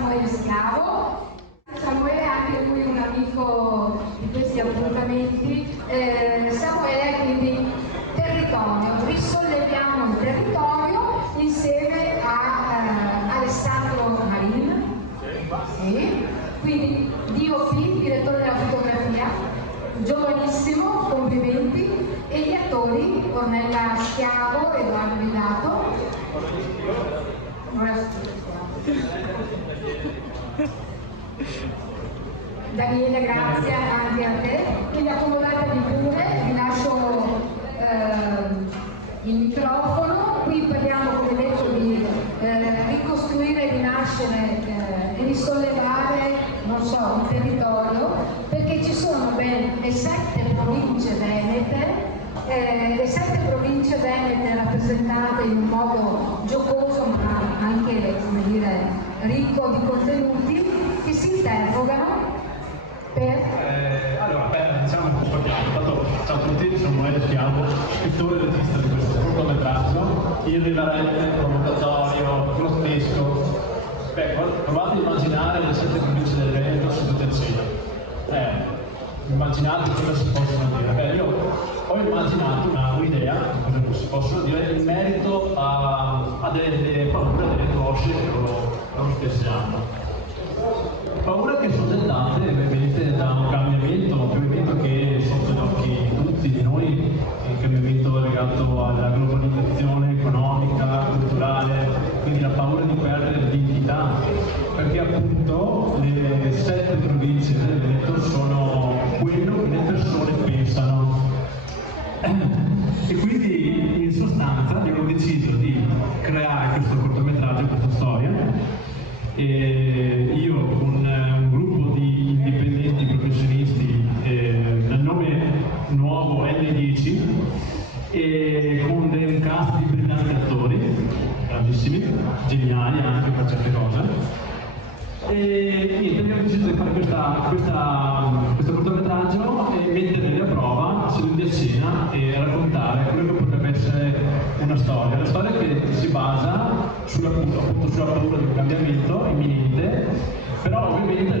Samuele Schiavo. Samuele è anche lui un amico di questi appuntamenti. Samuele, quindi territorio, risolleviamo il territorio insieme a Alessandro Marin, sì. Quindi DOP, direttore della fotografia, giovanissimo, complimenti, e gli attori Ornella Schiavo, Edoardo Vidato. Daniele, grazie anche a te. Quindi accomodatevi pure, vi lascio il microfono. Qui parliamo, come detto, di ricostruire, rinascere e risollevare, non so, un territorio, perché ci sono ben le 7 province venete, rappresentate in un modo giocoso ma anche, come dire, ricco di contenuti, che si interrogano per... diciamo un po' chiaro. Ciao a tutti, sono Samuele Schiavo, scrittore e regista di questo cortometraggio, irriverente, provocatorio, grottesco. Provate a immaginare le 7 province del Veneto sedute insieme. Immaginate cosa si possono dire. Io ho immaginato un'idea di cosa si possono dire in merito a delle paure, delle cose che loro stessi hanno. Paure che sono dettate ovviamente da un cambiamento che sotto gli occhi di tutti di noi, un cambiamento legato alla globalizzazione economica, culturale, quindi la paura di perdere l'identità, perché appunto le 7 province del Veneto sono quello che le persone pensano. E quindi in sostanza abbiamo deciso di creare questo cortometraggio, questa storia, e io con un gruppo di indipendenti professionisti dal nome nuovo N10 e con un cast di brillanti attori, bravissimi, geniali anche per certe cose. E niente, abbiamo deciso di fare questo cortometraggio e metterli a prova seduti a cena e raccontare quello che potrebbe essere una storia che si basa sulla paura di un cambiamento imminente, però ovviamente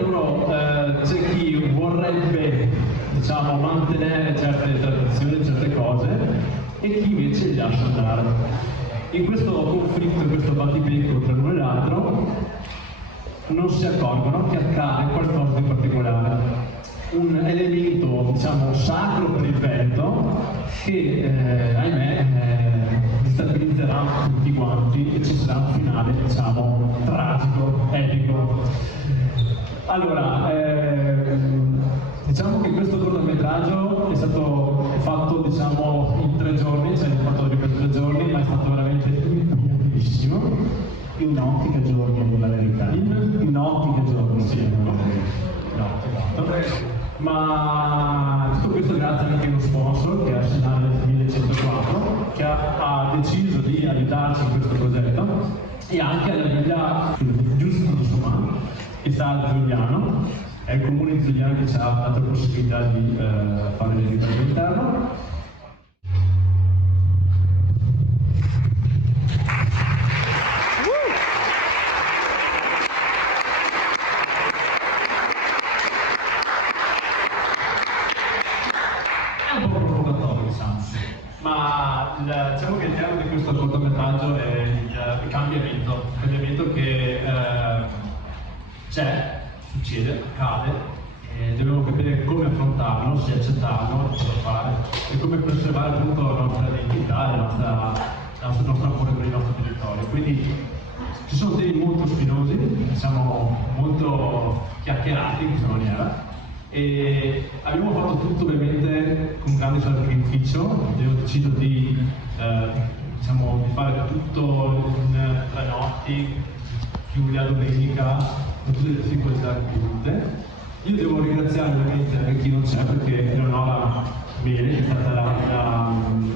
c'è chi vorrebbe, diciamo, mantenere certe tradizioni, certe cose, e chi invece li lascia andare. In questo conflitto, in questo battibecco tra l'uno e l'altro, non si accorgono che accade qualcosa di particolare, un elemento, diciamo, sacro per il Veneto che, ahimè, destabilizzerà tutti quanti e ci sarà un finale, diciamo, tragico, epico. Allora, diciamo che questo cortometraggio è stato fatto, diciamo, in 3 giorni, cioè l'ho fatto per 3 giorni, ma è stato veramente impegnatissimo. In ottica giorni, Valerica. In ottica giorni, sì. Ma tutto questo grazie anche a uno sponsor, che è Arsenale 1104, che ha deciso di aiutarci in questo progetto, e anche alla guida Giusto Sumano, che sta a Giuliano, è il comune di Giuliano che ci ha dato la possibilità di fare le riprese all'interno. Diciamo che il tema di questo cortometraggio è il cambiamento che c'è, succede, accade, e dobbiamo capire come affrontarlo, se accettarlo, cosa fare e come preservare appunto la nostra identità, il nostro amore per il nostro territorio. Quindi ci sono temi molto spinosi, siamo molto chiacchierati in questa maniera. E abbiamo fatto tutto ovviamente con grande sacrificio, abbiamo deciso di fare tutto in 3 notti, più la domenica, con tutte le difficoltà includute. Io devo ringraziare ovviamente anche chi non c'è, perché Eleonora Bene, che è stata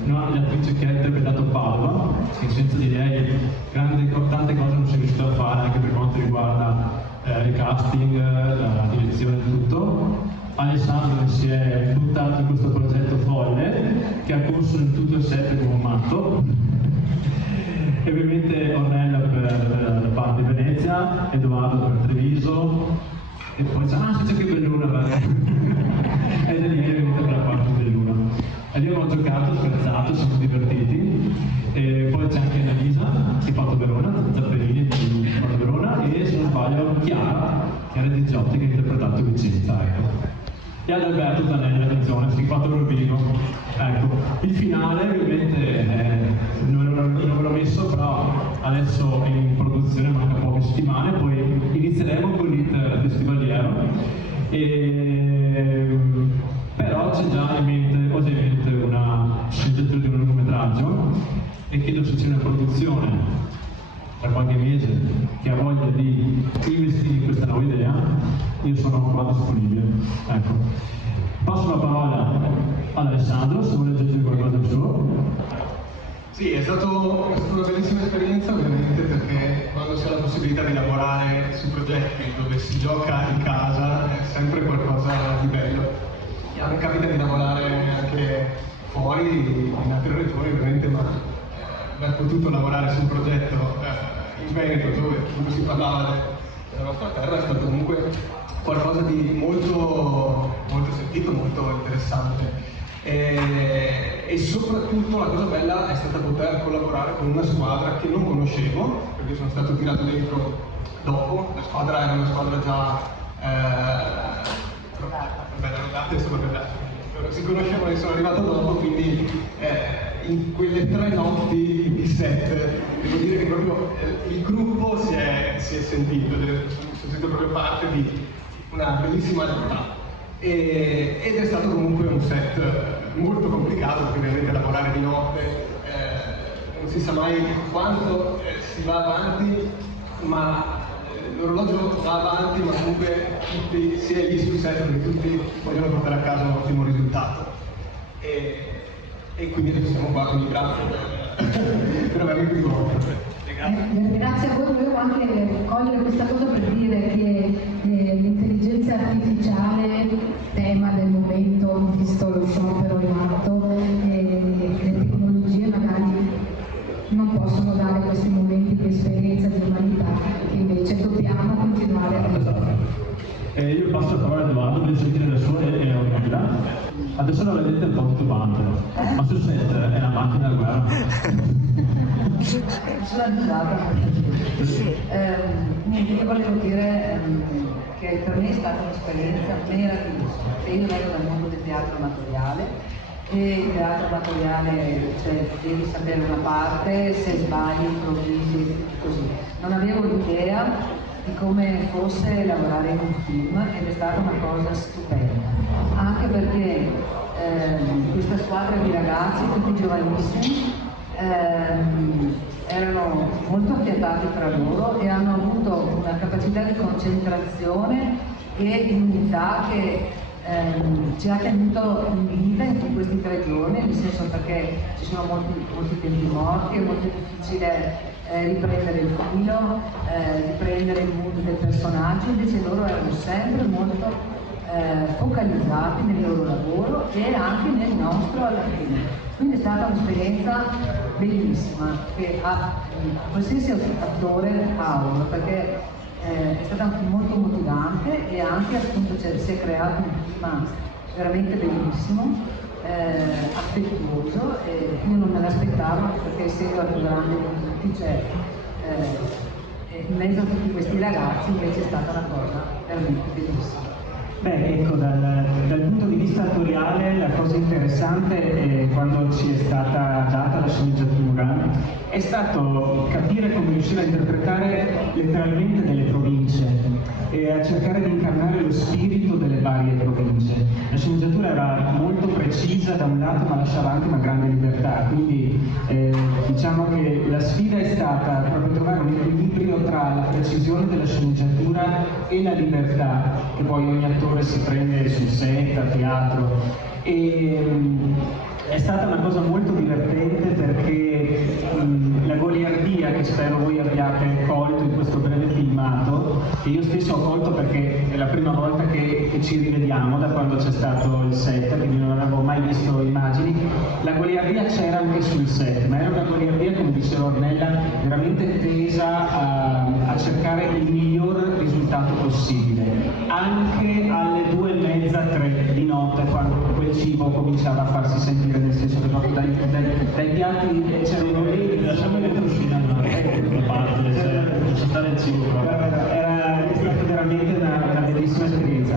l'attrice che ha interpretato Padova, che senza di lei tante cose non si è riuscito a fare, anche per quanto riguarda il casting, la direzione e tutto. Alessandro si è buttato in questo progetto folle, che ha corso in tutto il set come un matto, e ovviamente Ornella per la parte Venezia, Edoardo per Treviso, e poi c'è anche Belluna, e da lì è venuta per la parte di Belluna. E lì abbiamo giocato, scherzato, siamo divertiti, e poi c'è anche Annalisa, che ha fatto Verona, Zapperini di fatto Verona, e se non sbaglio Chiara di Giotti, che ha interpretato Vicenza, ecco. E ad Alberto Zanelli, attenzione, si fa l'Urbino. Ecco, il finale ovviamente non ve l'ho messo, però adesso è in produzione, manca poche settimane, poi inizieremo con l'iter festivaliero, però c'è già in mente, ho già in mente una sceneggiatura di un lungometraggio e chiedo se c'è una produzione tra qualche mese che ha voglia di investire in questa nuova idea, io sono qua disponibile. Ecco. Passo la parola ad Alessandro, se vuole aggiungere qualcosa di suo. Sì, è stata una bellissima esperienza, ovviamente, perché quando si ha la possibilità di lavorare su progetti dove si gioca in casa è sempre qualcosa di bello. A me capita di lavorare anche fuori, in altre regioni ovviamente, ma aver potuto lavorare su un progetto in Veneto dove si parlava della nostra terra è stato comunque qualcosa di molto sentito, molto interessante. E soprattutto la cosa bella è stata poter collaborare con una squadra che non conoscevo, perché sono stato tirato dentro dopo. La squadra era una squadra già rodata, si conoscevano e sono arrivato dopo, quindi in quelle 3 notti di set devo dire che proprio il gruppo si è sentito, sono sentito proprio parte di una bellissima realtà. Ed è stato comunque un set molto complicato, perché ovviamente lavorare di notte non si sa mai quanto si va avanti, ma l'orologio va avanti, ma comunque tutti si è lì sul set perché tutti vogliono portare a casa un ottimo risultato. E quindi adesso siamo qua, quindi grazie per avermi coinvolto. Grazie a voi, volevo anche cogliere questa cosa per dire che l'intelligenza artificiale, tema del momento, visto lo sciopero in atto, le tecnologie magari non possono dare questi momenti di esperienza di umanità che invece dobbiamo continuare a vivere. Io passo la parola a Edoardo, voglio sentire la sua e Ornella. Adesso la vedete un po' titubante, ma sul set è una macchina da guerra. Sulla risata. Niente, io volevo dire che per me è stata un'esperienza meravigliosa. Io vengo dal mondo del teatro amatoriale e il teatro amatoriale, cioè, devi sapere una parte, se sbagli, improvvisi, così. Non avevo l'idea di come fosse lavorare in un film ed è stata una cosa stupenda, anche perché questa squadra di ragazzi, tutti giovanissimi, erano molto affiatati tra loro e hanno avuto una capacità di concentrazione e di unità che ci ha tenuto in vita in questi 3 giorni, nel senso perché ci sono molti tempi morti, è molto difficile riprendere il filo, riprendere il mood del personaggio, invece loro erano sempre molto focalizzati nel loro lavoro e anche nel nostro alla fine. Quindi è stata un'esperienza bellissima che a qualsiasi attore auguro, perché è stata anche molto motivante e anche appunto si è creato un clima veramente bellissimo, affettuoso, e io non me l'aspettavo perché essendo la più grande di tutti, cioè in mezzo a tutti questi ragazzi invece è stata una cosa veramente bellissima. Beh, ecco, dal punto di vista attoriale la cosa interessante quando ci è stata data la sceneggiatura è stato capire come riuscire a interpretare letteralmente delle province e a cercare di incarnare lo spirito delle varie province. La sceneggiatura era molto precisa da un lato, ma lasciava anche una grande libertà, quindi diciamo che la sfida è stata proprio trovare un equilibrio tra la precisione della sceneggiatura e la libertà che poi ogni attore si prende sul set, a teatro. È stata una cosa molto divertente perché la goliardia che spero voi abbiate colto in questo breve filmato, che io stesso ho colto perché è la prima volta che ci rivediamo da quando c'è stato il set, quindi non avevo mai visto immagini, la goliardia c'era anche sul set, ma era una goliardia, come diceva Ornella, veramente tesa a cercare possibile, anche alle 2:30, 3 di notte, quando quel cibo cominciava a farsi sentire, nel senso che proprio dai piatti c'erano lì, Lasciamo che cucina la parte, ci sta nel cibo proprio. è stata veramente una bellissima esperienza.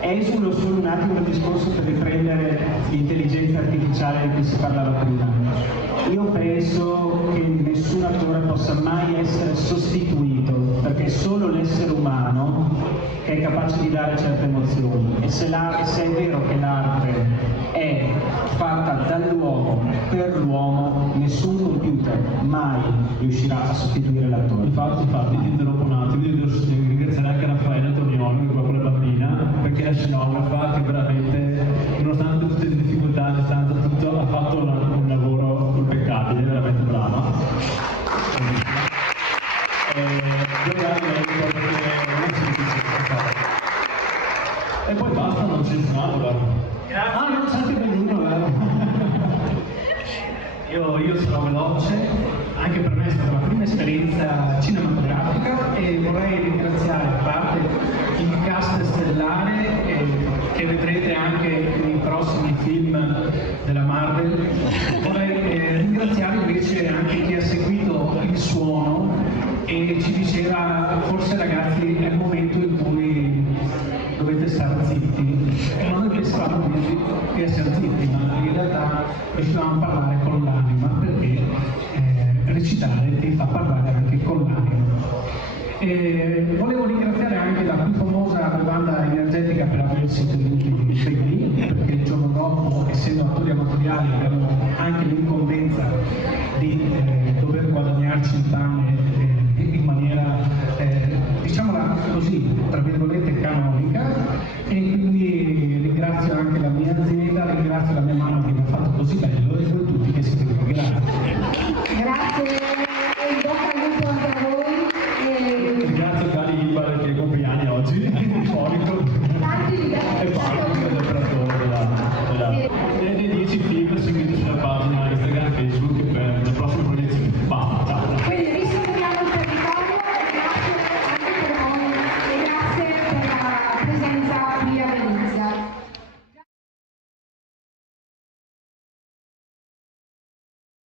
Esulo solo un attimo il discorso per riprendere l'intelligenza artificiale di cui si parlava prima. Io penso che nessun attore possa mai essere sostituito, perché è solo l'essere umano che è capace di dare certe emozioni. E se è vero che l'arte è fatta dall'uomo per l'uomo, nessun computer mai riuscirà a sostituire l'attore. Infatti ti interrompo un attimo, io devo ringraziare anche Raffaella Torniolo, che è proprio la bambina, perché è la scenografa che veramente, nonostante tutte le difficoltà, nonostante tutto, ha fatto un lavoro impeccabile, veramente brava. E poi basta, non c'è nada. Ah, non siete venuto, Io sarò veloce, anche per me è stata la prima esperienza cinematografica e vorrei ringraziare a parte il cast stellare che vedrete anche nei prossimi film della Marvel. Vorrei ringraziare invece anche chi ha seguito il suono e ci diceva forse ragazzi è il momento in cui dovete stare zitti, ma noi pensavamo di essere zitti, ma in realtà riuscivamo a parlare con l'anima, perché recitare ti fa parlare anche con l'anima. Volevo ringraziare anche la più famosa bevanda energetica per aversi tenuti lì, perché il giorno dopo, essendo attori amatoriali, avevano anche l'incombenza di dover guadagnarci il pane in maniera, diciamola così, tra virgolette,